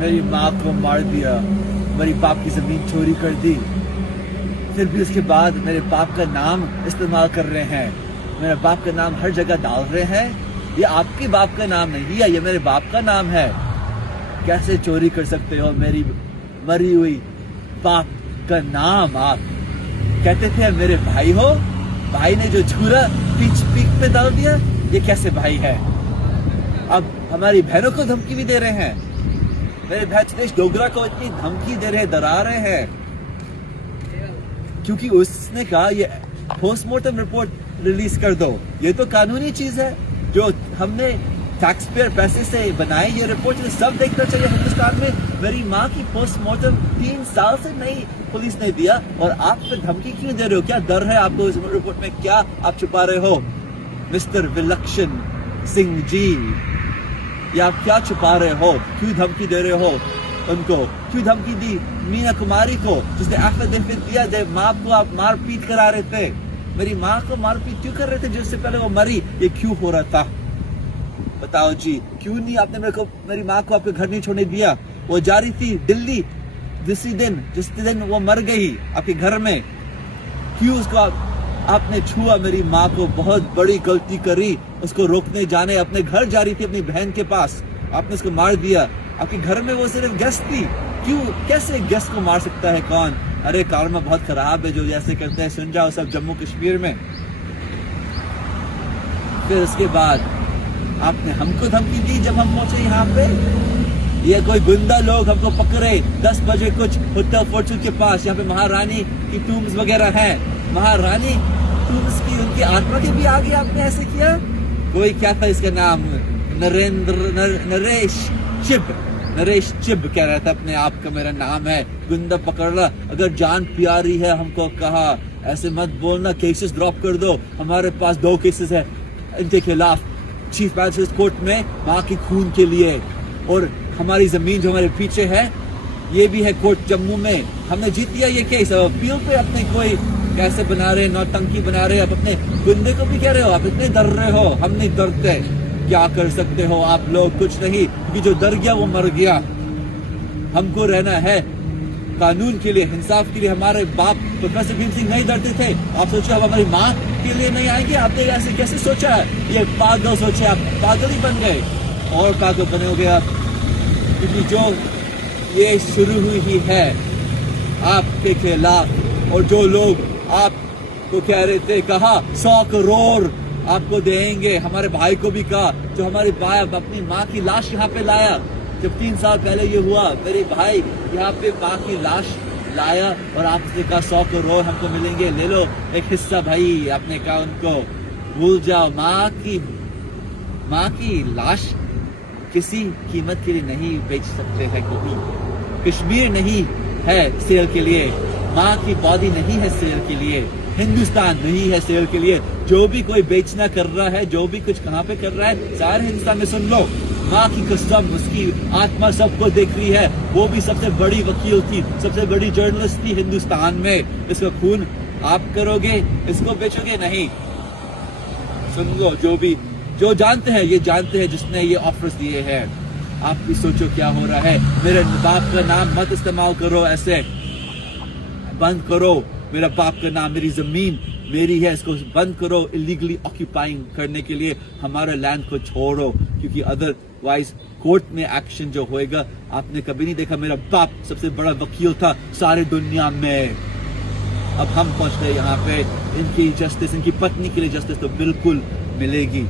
मेरी माँ को मार दिया, मेरी बाप की जमीन चोरी कर दी, फिर भी उसके बाद मेरे बाप का नाम इस्तेमाल कर रहे हैं, मेरे बाप का नाम हर जगह डाल रहे हैं। ये आपके बाप का नाम नहीं है, ये मेरे बाप का नाम है। कैसे चोरी कर सकते हो मेरी मरी हुई बाप का नाम? आप कहते थे मेरे भाई हो, भाई ने जो छुरा पीठ पे डाल दिया, ये कैसे भाई है? अब हमारी बहनों को धमकी भी दे रहे हैं, मेरे भाई सुरेश डोगरा को इतनी धमकी दे रहे, डरा रहे हैं, क्योंकि उसने कहा ये पोस्टमार्टम रिपोर्ट रिलीज कर दो। ये तो कानूनी चीज है, जो हमने टैक्स पेयर पैसे से बनाई ये रिपोर्ट, सब देखना चाहिए हिंदुस्तान में। मेरी माँ की पोस्टमार्टम 3 साल से नहीं पुलिस ने दिया, और आप फिर धमकी क्यों दे रहे हो? क्या डर है आपको इस रिपोर्ट में? क्या आप छुपा रहे हो मिस्टर विलक्षण सिंह जी? या आप क्या छुपा रहे हो? क्यों धमकी दे रहे हो उनको? क्यों धमकी दी मीना कुमारी को, जिसने एफिडेविट दिया जब माँ को आप मारपीट करा रहे थे? मेरी माँ को मारपीट क्यों कर रहे थे जिससे पहले वो मरी? ये क्यों हो रहा था बताओ जी? क्यों नहीं आपने मेरी माँ को आपके घर नहीं छोड़ने दिया? वो जा रही थी दिल्ली जिस दिन वो मर गई आपके घर में, क्यों उसको आपने छुआ? मेरी माँ को बहुत बड़ी गलती करी, उसको रोकने जाने अपने घर जा रही थी अपनी बहन के पास, आपने उसको मार दिया। आपके घर में वो सिर्फ गेस्ट थी, क्यों? कैसे गेस्ट को मार सकता है कौन? अरे कारमा बहुत खराब है जो ऐसे करते हैं, सुन जाओ सब जम्मू कश्मीर में। फिर उसके बाद आपने हमको धमकी दी जब हम पहुंचे यहाँ पे। ये कोई गुंडा लोग हमको पकड़े 10 बजे कुछ होटल फॉर्चून के पास, यहाँ पे महारानी की टूम्स वगैरह है, महारानी टूम्स की उनकी आत्मा के भी आगे आपने ऐसे किया। कोई क्या था इसका नाम, नरेश चिब कह रहा था अपने आप का मेरा नाम है, गुंडा पकड़ ला। अगर जान प्यारी है हमको कहा ऐसे मत बोलना, केसेस ड्रॉप कर दो। हमारे पास 2 केसेस है इनके खिलाफ चीफ मैजिस्ट्रेट कोर्ट में माँ की खून के लिए, और हमारी जमीन जो हमारे पीछे है ये भी है कोर्ट जम्मू में, हमने जीत लिया ये केस। अपील पे अपने कोई कैसे बना रहे, नौटंकी बना रहे, आप अपने गुंडे को भी कह रहे हो आप इतने डर रहे हो। हम नहीं डरते, क्या कर सकते हो आप लोग? कुछ नहीं, क्योंकि जो डर गया वो मर गया। हमको रहना है कानून के लिए, इंसाफ के लिए। हमारे बाप प्रोफेसर भीम सिंह नहीं डरते थे, आप सोचो अब हमारी माँ के लिए नहीं आएंगे? आपने ऐसे कैसे सोचा है? ये पागल सोचे, आप पागल ही बन गए, और पागल बने हो गए आप, क्योंकि जो ये शुरू हुई ही है आपके खिलाफ। और जो लोग आपको कह रहे थे, कहा 100 करोड़ आपको देंगे, हमारे भाई को भी कहा, जो हमारे भाई अपनी माँ की लाश यहाँ पे लाया, जब 3 साल पहले ये हुआ, मेरे भाई यहाँ पे माँ की लाश लाया और आपने कहा 100 करोड़ हमको मिलेंगे, ले लो एक हिस्सा भाई। आपने कहा उनको भूल जाओ, माँ की लाश किसी कीमत के लिए नहीं बेच सकते हैं कभी। कश्मीर नहीं है सेल के लिए, माँ की बॉडी नहीं है सेल के लिए, हिंदुस्तान नहीं है सेल के लिए। जो भी कोई बेचना कर रहा है, जो भी कुछ कहाँ पे कर रहा है, सारे हिंदुस्तान में सुन लो, माँ की कसम, उसकी आत्मा सबको देख रही है। वो भी सबसे बड़ी वकील थी, सबसे बड़ी जर्नलिस्ट थी हिंदुस्तान में। इसका खून आप करोगे, इसको बेचोगे नहीं। सुन लो, जो जानते हैं ये जानते हैं, जिसने ये ऑफर्स दिए हैं। आप भी सोचो क्या हो रहा है। मेरे बाप का नाम मत इस्तेमाल करो, ऐसे बंद करो। मेरा बाप का नाम, मेरी जमीन मेरी है, इसको बंद करो। इलीगली ऑक्यूपाइंग करने के लिए हमारे लैंड को छोड़ो, क्योंकि अदरवाइज कोर्ट में एक्शन जो होएगा आपने कभी नहीं देखा। मेरा बाप सबसे बड़ा वकील था सारी दुनिया में। अब हम पहुंच गए यहाँ पे, इनकी जस्टिस, इनकी पत्नी के लिए जस्टिस तो बिल्कुल मिलेगी।